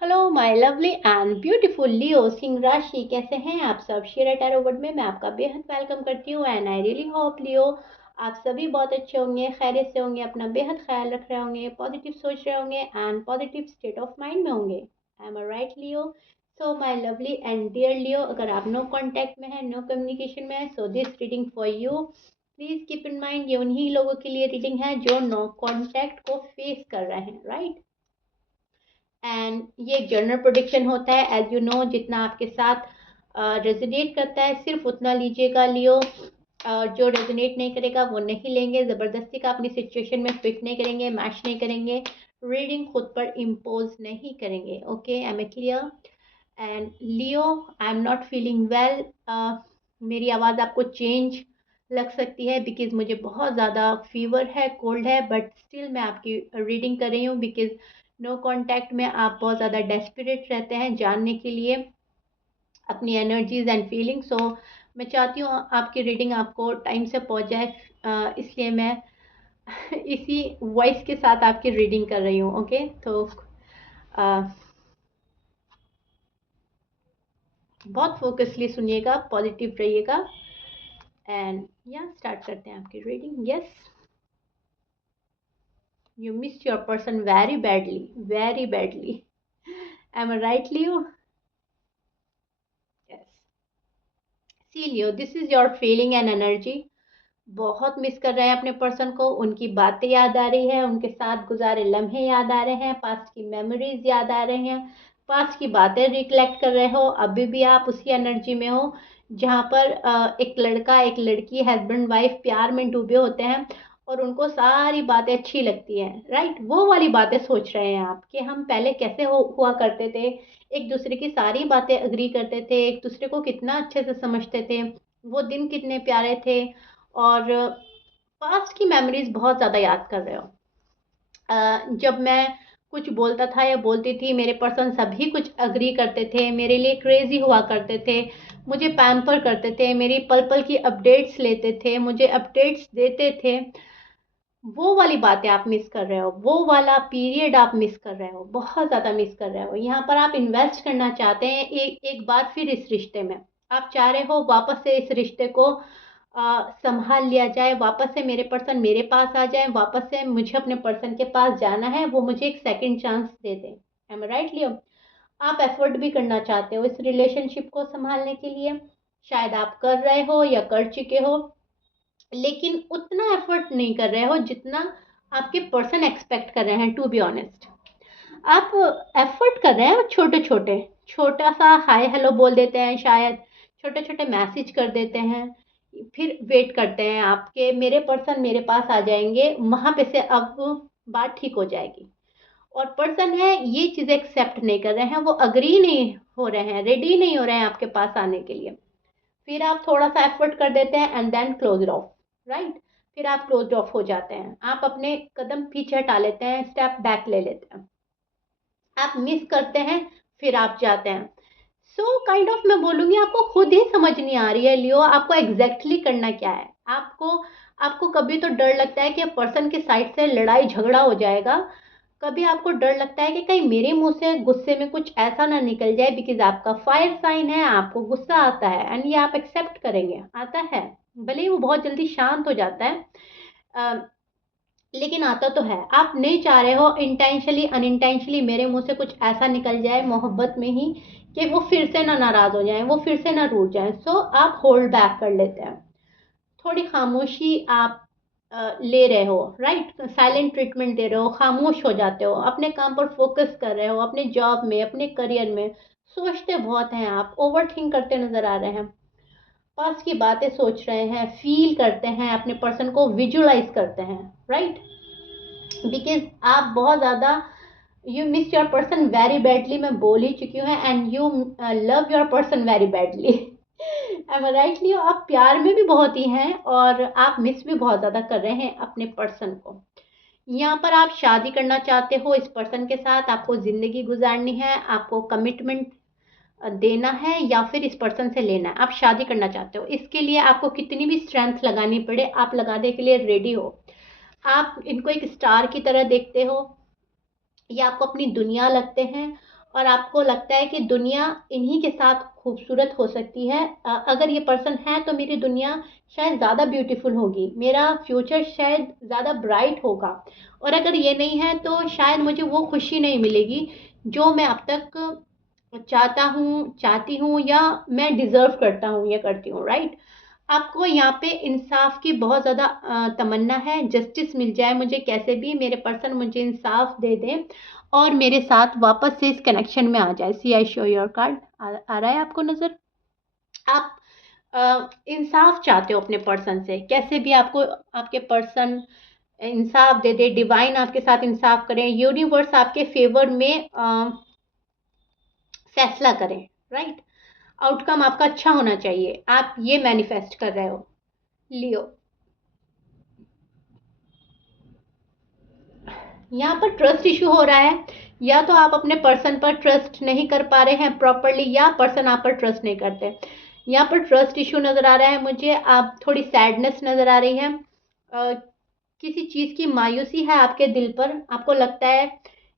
Hello my lovely and beautiful Leo सिंह राशि, कैसे हैं आप सब। शेयर टैरो वर्ड में मैं आपका बेहद वेलकम करती हूँ एंड आई रियली होप लियो आप सभी बहुत अच्छे होंगे, खैरियत से होंगे, अपना बेहद ख्याल रख रहे होंगे, पॉजिटिव सोच रहे होंगे and positive state of mind में होंगे। I am right Leo. So my lovely and dear Leo, अगर आप नो कांटेक्ट में है, नो कम्युनिकेशन में है, so this reading for you. Please keep in mind ये उन्हीं लोगों के लिए रीडिंग है जो नो कांटेक्ट को फेस कर रहे हैं, राइट। एंड ये एक जनरल प्रोडिक्शन होता है, एज यू नो, जितना आपके साथ रेजोनेट करता है सिर्फ उतना लीजिएगा लियो। जो रेजोनेट नहीं करेगा वो नहीं लेंगे, ज़बरदस्ती का अपनी सिचुएशन में फिट नहीं करेंगे, मैच नहीं करेंगे, रीडिंग खुद पर इम्पोज नहीं करेंगे। Okay, I am clear. And Leo, I am not feeling well. मेरी आवाज़ आपको चेंज लग सकती है बिकॉज मुझे बहुत ज़्यादा फीवर है, कोल्ड है, बट स्टिल मैं आपकी रीडिंग कर रही हूँ बिकॉज नो कांटेक्ट में आप बहुत ज़्यादा डेस्परेट रहते हैं जानने के लिए अपनी एनर्जीज एंड फीलिंग। सो मैं चाहती हूँ आपकी रीडिंग आपको टाइम से पहुँच जाए, इसलिए मैं इसी वॉइस के साथ आपकी रीडिंग कर रही हूँ। ओके, तो बहुत फोकसली सुनिएगा, पॉजिटिव रहिएगा एंड या स्टार्ट करते हैं आपकी reading. Yes, you missed your person very badly, very badly. Am I right, Leo? Yes. See, Leo, this is your feeling and energy. बहुत मिस कर रहे हैं अपने पर्सन को, उनकी बातें याद आ रही है, उनके साथ गुजारे लम्हे याद आ रहे हैं, पास्ट की मेमोरीज याद आ रहे हैं, पास्ट की बातें रिकलेक्ट कर रहे हो। अभी भी आप उसी एनर्जी में हो जहाँ पर एक लड़का एक लड़की, हस्बैंड वाइफ प्यार में डूबे होते हैं और उनको सारी बातें अच्छी लगती हैं, राइट। वो वाली बातें सोच रहे हैं आप कि हम पहले कैसे हुआ करते थे, एक दूसरे की सारी बातें अग्री करते थे, एक दूसरे को कितना अच्छे से समझते थे, वो दिन कितने प्यारे थे। और पास्ट की मेमोरीज बहुत ज़्यादा याद कर रहे हो। जब मैं कुछ बोलता था या बोलती थी, मेरे पर्सन सभी कुछ अग्री करते थे, मेरे लिए क्रेजी हुआ करते थे, मुझे पैम्पर करते थे, मेरी पल पल की अपडेट्स लेते थे, मुझे अपडेट्स देते थे। वो वाली बातें आप मिस कर रहे हो, वो वाला पीरियड आप मिस कर रहे हो, बहुत ज़्यादा मिस कर रहे हो। यहाँ पर आप इन्वेस्ट करना चाहते हैं एक बार फिर इस रिश्ते में। आप चाह रहे हो वापस से इस रिश्ते को संभाल लिया जाए, वापस से मेरे पर्सन मेरे पास आ जाए, वापस से मुझे अपने पर्सन के पास जाना है, वो मुझे एक सेकंड चांस दे दें। एम आई राइट लियो? आप एफर्ट भी करना चाहते हो इस रिलेशनशिप को संभालने के लिए, शायद आप कर रहे हो या कर चुके हो, लेकिन उतना एफर्ट नहीं कर रहे हो जितना आपके पर्सन एक्सपेक्ट कर रहे हैं। टू बी ऑनेस्ट, आप एफर्ट कर रहे हैं छोटे छोटे, छोटा सा हाय हेलो बोल देते हैं, शायद छोटे छोटे मैसेज कर देते हैं, फिर वेट करते हैं आपके मेरे पर्सन मेरे पास आ जाएंगे, वहां पे से अब बात ठीक हो जाएगी। और पर्सन है ये चीज़ एक्सेप्ट नहीं कर रहे हैं, वो अग्री नहीं हो रहे हैं, रेडी नहीं हो रहे हैं आपके पास आने के लिए। फिर आप थोड़ा सा एफर्ट कर देते हैं and then close off, right. फिर आप क्लोज ऑफ हो जाते हैं, आप अपने कदम पीछे हटा लेते हैं, स्टेप बैक ले लेते हैं, आप मिस करते हैं, फिर आप जाते हैं। सो काइंड ऑफ मैं बोलूँगी आपको खुद ही समझ नहीं आ रही है लियो, आपको एग्जैक्टली करना क्या है। आपको आपको कभी तो डर लगता है कि पर्सन के साइड से लड़ाई झगड़ा हो जाएगा, कभी आपको डर लगता है कि कहीं मेरे मुंह से गुस्से में कुछ ऐसा ना निकल जाए, बिकॉज आपका फायर साइन है, आपको गुस्सा आता है एंड ये आप एक्सेप्ट करेंगे, आता है, भले ही वो बहुत जल्दी शांत हो जाता है, लेकिन आता तो है। आप नहीं चाह रहे हो इंटेंशनली अनइंटेंशनली मेरे मुंह से कुछ ऐसा निकल जाए मोहब्बत में ही कि वो फिर से ना नाराज हो जाए, वो फिर से ना रूठ जाए। सो आप होल्ड बैक कर लेते हैं, थोड़ी खामोशी आप ले रहे हो, राइट। साइलेंट ट्रीटमेंट दे रहे हो, खामोश हो जाते हो, अपने काम पर फोकस कर रहे हो, अपने जॉब में, अपने करियर में। सोचते बहुत हैं आप, ओवर थिंक करते नजर आ रहे हैं, पास की बातें सोच रहे हैं, फील करते हैं, अपने पर्सन को विजुअलाइज करते हैं, राइट। बिकॉज आप बहुत ज़्यादा you miss your person very badly, मैं बोल ही चुकी हूँ, and you love your person very badly. Am I rightly? आप प्यार में भी बहुत ही हैं और आप मिस भी बहुत ज़्यादा कर रहे हैं अपने पर्सन को। यहाँ पर आप शादी करना चाहते हो इस पर्सन के साथ, आपको ज़िंदगी गुजारनी है, आपको कमिटमेंट देना है या फिर इस पर्सन से लेना है, आप शादी करना चाहते हो। इसके लिए आपको कितनी भी स्ट्रेंथ लगानी पड़े, आप लगाने के लिए रेडी हो। आप इनको एक स्टार की तरह देखते हो, ये आपको अपनी दुनिया लगते हैं और आपको लगता है कि दुनिया इन्हीं के साथ खूबसूरत हो सकती है। अगर ये पर्सन है तो मेरी दुनिया शायद ज़्यादा ब्यूटीफुल होगी, मेरा फ्यूचर शायद ज़्यादा ब्राइट होगा। और अगर ये नहीं है तो शायद मुझे वो खुशी नहीं मिलेगी जो मैं अब तक चाहती हूँ या मैं डिज़र्व करता हूँ या करती हूँ, राइट। आपको यहाँ पे इंसाफ की बहुत ज़्यादा तमन्ना है, जस्टिस मिल जाए मुझे कैसे भी, मेरे पर्सन मुझे इंसाफ दे दें और मेरे साथ वापस से इस कनेक्शन में आ जाए। सी आई शो योर कार्ड आ रहा है आपको नज़र। आप इंसाफ चाहते हो अपने पर्सन से, कैसे भी आपको आपके पर्सन इंसाफ दे दे, डिवाइन आपके साथ इंसाफ करें, यूनिवर्स आपके फेवर में फैसला करें, राइट। आउटकम आपका अच्छा होना चाहिए, आप ये मैनिफेस्ट कर रहे हो लियो। यहाँ पर ट्रस्ट इशू हो रहा है, या तो आप अपने पर्सन पर ट्रस्ट नहीं कर पा रहे हैं प्रॉपरली, या पर्सन आप पर ट्रस्ट नहीं करते। यहाँ पर ट्रस्ट इशू नजर आ रहा है मुझे, आप थोड़ी सैडनेस नजर आ रही है, किसी चीज की मायूसी है आपके दिल पर। आपको लगता है,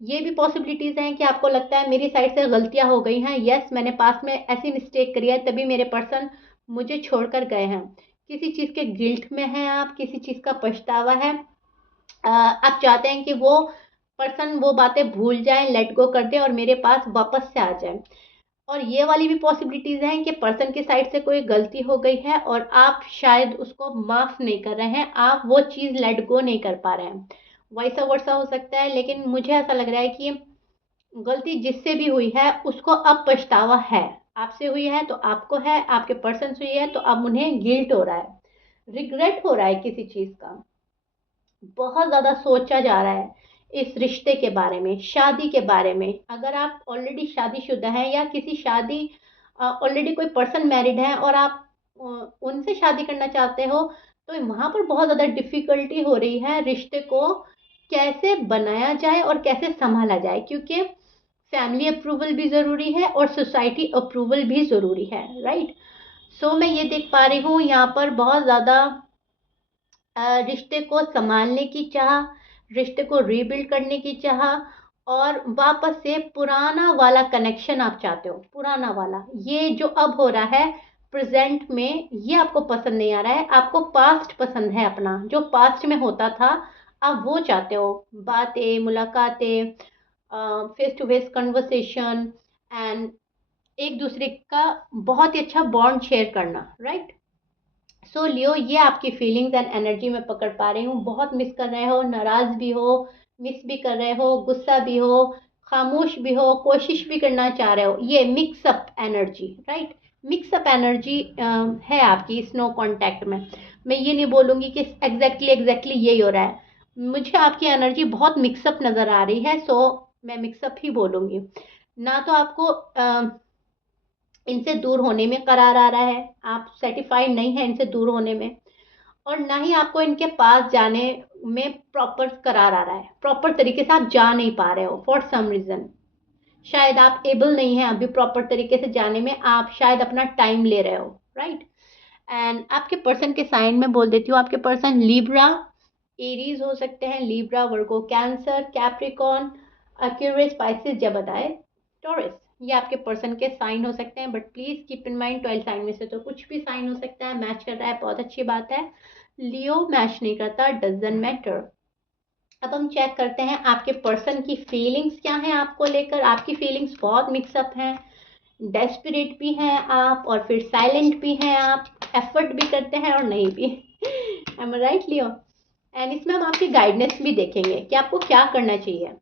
ये भी पॉसिबिलिटीज हैं कि आपको लगता है मेरी साइड से गलतियां हो गई हैं, यस मैंने पास में ऐसी मिस्टेक करी है तभी मेरे पर्सन मुझे छोड़कर गए हैं। किसी चीज के गिल्ट में हैं आप, किसी चीज का पछतावा है, आप चाहते हैं कि वो पर्सन वो बातें भूल जाए, लेट गो कर दे और मेरे पास वापस से आ जाए। और ये वाली भी पॉसिबिलिटीज हैं कि पर्सन की साइड से कोई गलती हो गई है और आप शायद उसको माफ नहीं कर रहे हैं, आप वो चीज लेट गो नहीं कर पा रहे हैं। वैसा वर्षा हो सकता है, लेकिन मुझे ऐसा लग रहा है कि गलती जिससे भी हुई है उसको अब पछतावा है। आपसे हुई है तो आपको है, आपके पर्सन से हुई है तो अब उन्हें गिल्ट हो रहा है, रिग्रेट हो रहा है किसी चीज का। बहुत ज़्यादा सोचा जा रहा है इस रिश्ते के बारे में, शादी के बारे में। अगर आप ऑलरेडी शादीशुदा हैं या किसी शादी ऑलरेडी कोई पर्सन मैरिड है और आप उनसे शादी करना चाहते हो, तो वहाँ पर बहुत ज़्यादा डिफ़िकल्टी हो रही है रिश्ते को कैसे बनाया जाए और कैसे संभाला जाए, क्योंकि फैमिली अप्रूवल भी ज़रूरी है और सोसाइटी अप्रूवल भी ज़रूरी है, राइट। सो मैं ये देख पा रही हूँ यहाँ पर बहुत ज़्यादा रिश्ते को संभालने की चाह, रिश्ते को रीबिल्ड करने की चाह, और वापस से पुराना वाला कनेक्शन आप चाहते हो, पुराना वाला। ये जो अब हो रहा है प्रेजेंट में, ये आपको पसंद नहीं आ रहा है, आपको पास्ट पसंद है, अपना जो पास्ट में होता था आप वो चाहते हो। बातें, मुलाकातें, face to face conversation and एक दूसरे का बहुत ही अच्छा बॉन्ड शेयर करना, राइट। सो लियो, ये आपकी फीलिंग्स एंड एनर्जी में पकड़ पा रही हूँ। बहुत मिस कर रहे हो, नाराज भी हो, मिस भी कर रहे हो, गुस्सा भी हो, खामोश भी हो, कोशिश भी करना चाह रहे हो। ये mixup energy, right. Mixup energy है आपकी इस नो कांटेक्ट में। मैं ये नहीं बोलूँगी कि एग्जैक्टली यही हो रहा है, मुझे आपकी एनर्जी बहुत मिक्सअप नज़र आ रही है, सो मैं मिक्सअप ही बोलूँगी। ना तो आपको इनसे दूर होने में करार आ रहा है, आप सेटिस्फाइड नहीं है इनसे दूर होने में, और ना ही आपको इनके पास जाने में प्रॉपर करार आ रहा है, प्रॉपर तरीके से आप जा नहीं पा रहे हो फॉर सम रीजन। शायद आप एबल नहीं है अभी प्रॉपर तरीके से जाने में, आप शायद अपना टाइम ले रहे हो, राइट। एंड आपके पर्सन के साइन में बोल देती हूँ, आपके पर्सन लिब्रा, एरीज हो सकते हैं, Libra, Virgo, Cancer, Capricorn, Aquarius, Pisces, Gemini, Taurus. ये आपके पर्सन के साइन हो सकते हैं, but please keep in mind 12 sign में से तो कुछ भी साइन हो सकता है। मैच कर रहा है, बहुत अच्छी बात है। लियो मैच नहीं करता, डजंट मैटर। अब हम चेक करते हैं आपके पर्सन की फीलिंग्स क्या हैं आपको लेकर। आपकी फीलिंग्स बहुत मिक्सअप हैं, डेस्परेट भी हैं आप, और फिर साइलेंट भी हैं आप, एफर्ट भी करते हैं और नहीं भी। आई एम राइट लियो? एंड इसमें हम आपकी गाइडेंस भी देखेंगे कि आपको क्या करना चाहिए।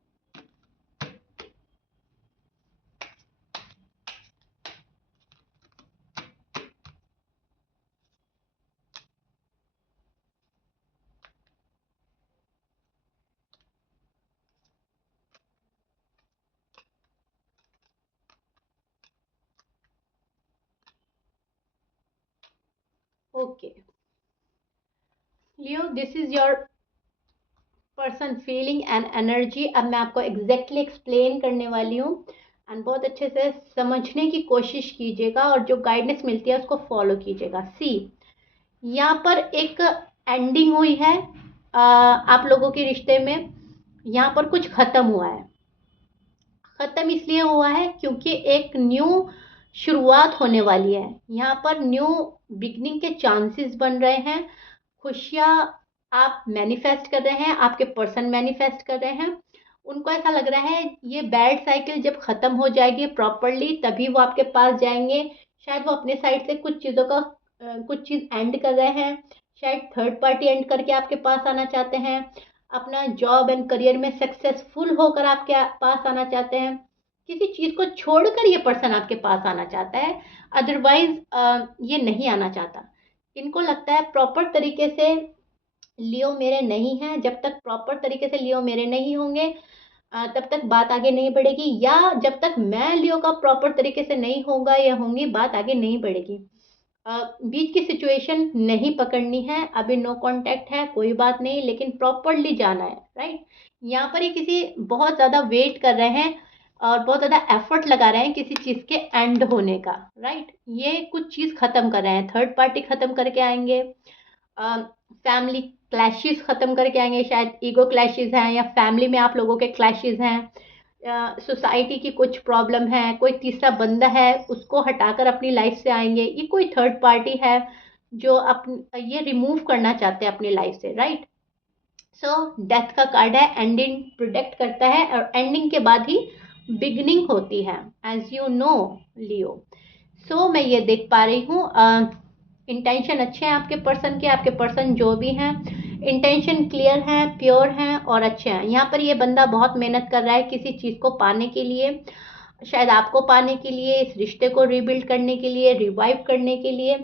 Okay Leo, this is your person feeling and energy. अब मैं आपको एग्जैक्टली एक्सप्लेन करने वाली हूँ, एंड बहुत अच्छे से समझने की कोशिश कीजिएगा और जो गाइडेंस मिलती है उसको फॉलो कीजिएगा। सी, यहाँ पर एक एंडिंग हुई है आप लोगों के रिश्ते में, यहाँ पर कुछ खत्म हुआ है। खत्म इसलिए हुआ है क्योंकि एक न्यू शुरुआत होने वाली है। यहाँ पर न्यू बिगनिंग के चांसेस बन रहे हैं। खुशियाँ आप मैनिफेस्ट कर रहे हैं, आपके पर्सन मैनिफेस्ट कर रहे हैं। उनको ऐसा लग रहा है ये बैड साइकिल जब खत्म हो जाएगी प्रॉपरली तभी वो आपके पास जाएंगे। शायद वो अपने साइड से कुछ चीज़ों का कुछ चीज़ एंड कर रहे हैं, शायद थर्ड पार्टी एंड करके आपके पास आना चाहते हैं, अपना जॉब एंड करियर में सक्सेसफुल होकर आपके पास आना चाहते हैं। किसी चीज़ को छोड़कर ये पर्सन आपके पास आना चाहता है, अदरवाइज ये नहीं आना चाहता। इनको लगता है प्रॉपर तरीके से लियो मेरे नहीं हैं, जब तक प्रॉपर तरीके से लियो मेरे नहीं होंगे तब तक बात आगे नहीं बढ़ेगी, या जब तक मैं लियो का प्रॉपर तरीके से नहीं होगा या होंगी बात आगे नहीं बढ़ेगी। बीच की सिचुएशन नहीं पकड़नी है, अभी नो कांटेक्ट है कोई बात नहीं, लेकिन प्रॉपरली जाना है, राइट। यहाँ पर ये किसी बहुत ज़्यादा वेट कर रहे हैं और बहुत ज़्यादा एफर्ट लगा रहे हैं किसी चीज़ के एंड होने का, राइट। ये कुछ चीज़ ख़त्म कर रहे हैं, थर्ड पार्टी ख़त्म करके आएंगे, फैमिली क्लैशेस ख़त्म करके आएंगे, शायद ईगो क्लैशेस हैं या फैमिली में आप लोगों के क्लैशेस हैं, सोसाइटी की कुछ प्रॉब्लम है, कोई तीसरा बंदा है उसको हटाकर अपनी लाइफ से आएंगे, ये कोई थर्ड पार्टी है जो ये रिमूव करना चाहते हैं अपनी लाइफ से, राइट। सो डेथ का कार्ड है, एंडिंग प्रोटेक्ट करता है और एंडिंग के बाद ही बिगनिंग होती है, एज यू नो लियो। सो मैं ये देख पा रही हूँ इंटेंशन अच्छे हैं आपके पर्सन के, आपके पर्सन जो भी हैं इंटेंशन क्लियर हैं, प्योर हैं और अच्छे हैं। यहाँ पर ये बंदा बहुत मेहनत कर रहा है किसी चीज़ को पाने के लिए, शायद आपको पाने के लिए, इस रिश्ते को रीबिल्ड करने के लिए, रिवाइव करने के लिए,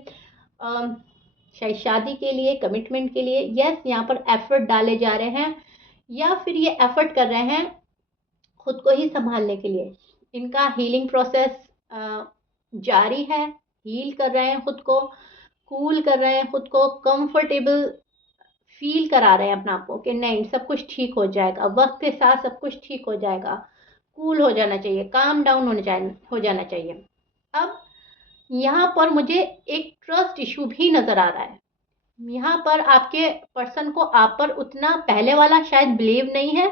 शायद शादी के लिए, कमिटमेंट के लिए। यस, यहाँ पर एफर्ट डाले जा रहे हैं या फिर ये एफर्ट कर रहे हैं खुद को ही संभालने के लिए। इनका हीलिंग प्रोसेस जारी है, हील कर रहे हैं खुद को, कूल कर रहे हैं खुद को, कंफर्टेबल फील करा रहे हैं अपने आप को कि नहीं सब कुछ ठीक हो जाएगा, वक्त के साथ सब कुछ ठीक हो जाएगा, कूल हो जाना चाहिए, काम डाउन हो जाना चाहिए। अब यहाँ पर मुझे एक ट्रस्ट इशू भी नज़र आ रहा है। यहाँ पर आपके पर्सन को आप पर उतना पहले वाला शायद बिलीव नहीं है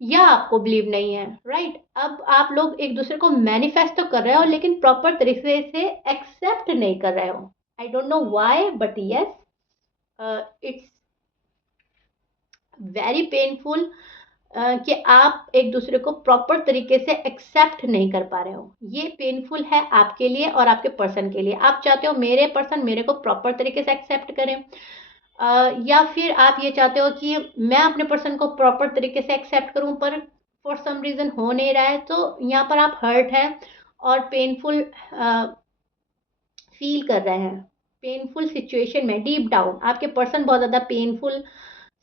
या आपको बिलीव नहीं है, राइट। अब आप लोग एक दूसरे को मैनिफेस्ट तो कर रहे हो लेकिन प्रॉपर तरीके से एक्सेप्ट नहीं कर रहे हो। I don't know why but yes it's very painful कि आप एक दूसरे को प्रॉपर तरीके से एक्सेप्ट नहीं कर पा रहे हो। ये पेनफुल है आपके लिए और आपके पर्सन के लिए। आप चाहते हो मेरे पर्सन मेरे को प्रॉपर तरीके से एक्सेप्ट करें, या फिर आप ये चाहते हो कि मैं अपने पर्सन को प्रॉपर तरीके से एक्सेप्ट करूं पर फॉर सम रीज़न हो नहीं रहा है। तो यहाँ पर आप हर्ट हैं और पेनफुल फील कर रहे हैं, पेनफुल सिचुएशन में डीप डाउन आपके पर्सन बहुत ज़्यादा पेनफुल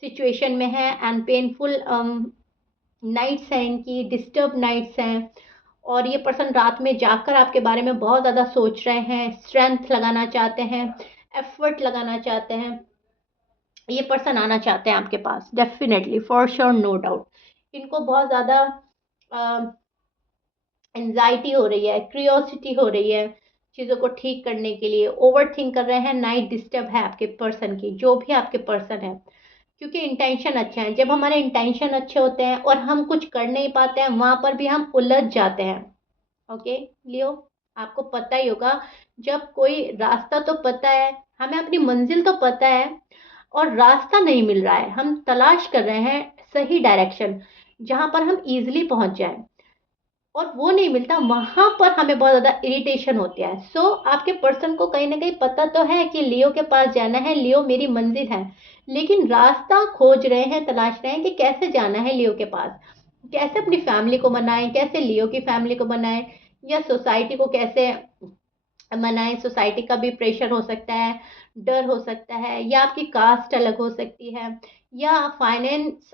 सिचुएशन में है एंड पेनफुल नाइट्स हैं इनकी, डिस्टर्ब नाइट्स हैं। और ये पर्सन रात में जाकर आपके बारे में बहुत ज़्यादा सोच रहे हैं, स्ट्रेंथ लगाना चाहते हैं, एफर्ट लगाना चाहते हैं। ये पर्सन आना चाहते हैं आपके पास definitely, for sure, no doubt. इनको बहुत ज़्यादा एंजाइटी हो रही है, क्यूरियोसिटी हो रही है चीज़ों को ठीक करने के लिए, ओवर थिंक कर रहे हैं, नाइट डिस्टर्ब है आपके पर्सन की, जो भी आपके पर्सन है, क्योंकि इंटेंशन अच्छे हैं। जब हमारे इंटेंशन अच्छे होते हैं और हम कुछ कर नहीं पाते हैं वहाँ पर भी हम उलझ जाते हैं। ओके लियो, आपको पता ही होगा जब कोई रास्ता तो पता है, हमें अपनी मंजिल तो पता है और रास्ता नहीं मिल रहा है, हम तलाश कर रहे हैं सही डायरेक्शन जहाँ पर हम इजीली पहुँच जाएं और वो नहीं मिलता, वहां पर हमें बहुत ज़्यादा इरिटेशन होती है। सो आपके पर्सन को कहीं ना कहीं पता तो है कि लियो के पास जाना है, लियो मेरी मंजिल है, लेकिन रास्ता खोज रहे हैं, तलाश रहे हैं कि कैसे जाना है लियो के पास, कैसे अपनी फैमिली को मनाएं, कैसे लियो की फैमिली को मनाएं, या सोसाइटी को कैसे मनाएं। सोसाइटी का भी प्रेशर हो सकता है, डर हो सकता है, या आपकी कास्ट अलग हो सकती है, या फाइनेंस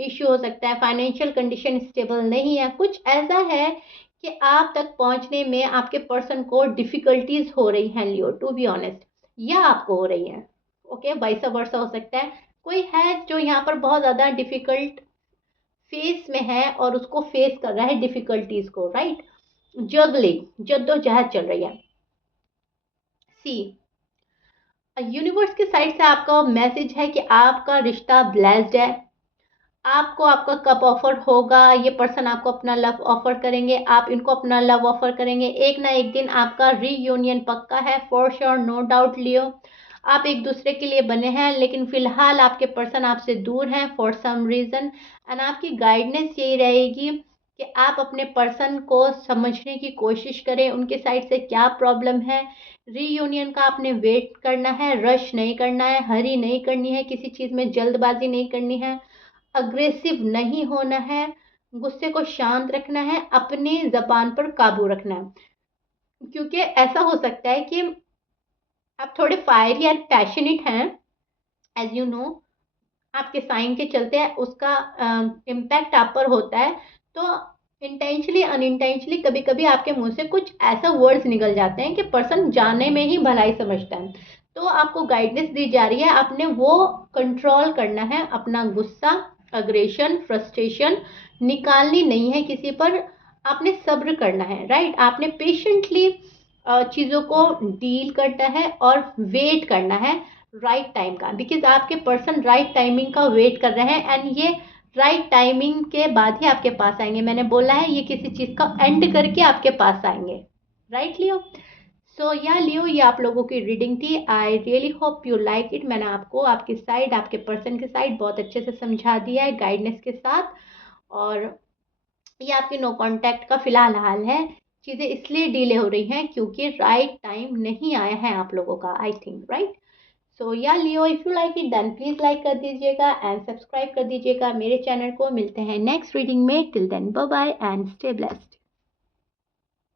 इश्यू हो सकता है, फाइनेंशियल कंडीशन स्टेबल नहीं है, कुछ ऐसा है कि आप तक पहुंचने में आपके पर्सन को डिफिकल्टीज हो रही हैं लियो, टू बी ऑनेस्ट, या आपको हो रही हैं। ओके, वाइस वर्सा हो सकता है, कोई है जो यहाँ पर बहुत ज़्यादा डिफिकल्ट फेस में है और उसको फेस कर रहा है डिफिकल्टीज को, राइट। जगलिंग, जद्दोजहद चल रही है। सी यूनिवर्स की साइड से आपका मैसेज है कि आपका रिश्ता ब्लेस्ड है, आपको आपका कप ऑफर होगा, ये पर्सन आपको अपना लव ऑफर करेंगे, आप इनको अपना लव ऑफर करेंगे। एक ना एक दिन आपका रीयूनियन पक्का है, फॉर श्योर, नो डाउट लियो। आप एक दूसरे के लिए बने हैं, लेकिन फिलहाल आपके पर्सन आपसे दूर हैं फॉर सम रीजन। एंड आपकी गाइडेंस यही रहेगी कि आप अपने पर्सन को समझने की कोशिश करें, उनके साइड से क्या प्रॉब्लम है। रीयूनियन का आपने वेट करना है, रश नहीं करना है, हरी नहीं करनी है, किसी चीज़ में जल्दबाजी नहीं करनी है, अग्रेसिव नहीं होना है, गुस्से को शांत रखना है, अपनी जबान पर काबू रखना है। क्योंकि ऐसा हो सकता है कि आप थोड़े फायरी एंड पैशनेट हैं, एज यू नो, आपके साइन के चलते हैं, उसका इम्पैक्ट आप पर होता है। तो इंटेंशनली अनइंटेंशनली कभी कभी आपके मुंह से कुछ ऐसा वर्ड्स निकल जाते हैं कि पर्सन जाने में ही भलाई समझता है। तो आपको गाइडेंस दी जा रही है, आपने वो कंट्रोल करना है, अपना गुस्सा, अग्रेशन, फ्रस्ट्रेशन निकालनी नहीं है किसी पर। आपने सब्र करना है, राइट। आपने पेशेंटली चीज़ों को डील करना है और वेट करना है राइट टाइम का, बिकॉज आपके पर्सन राइट टाइमिंग का वेट कर रहे हैं। एंड ये राइट टाइमिंग के बाद ही आपके पास आएंगे। मैंने बोला है ये किसी चीज़ का एंड करके आपके पास आएंगे, राइट लियो। सो या लियो, ये आप लोगों की रीडिंग थी। I really hope you like it. मैंने आपको आपकी साइड, आपके पर्सन की साइड बहुत अच्छे से समझा दिया है गाइडेंस के साथ। और ये आपके नो कांटेक्ट का फिलहाल हाल है। चीज़ें इसलिए डिले हो रही हैं क्योंकि राइट टाइम नहीं आया है आप लोगों का, I think, right. So yeah Leo, if you like it then please like कर दीजिएगा एंड सब्सक्राइब कर दीजिएगा मेरे चैनल को। मिलते हैं नेक्स्ट रीडिंग में, till then bye bye and stay blessed.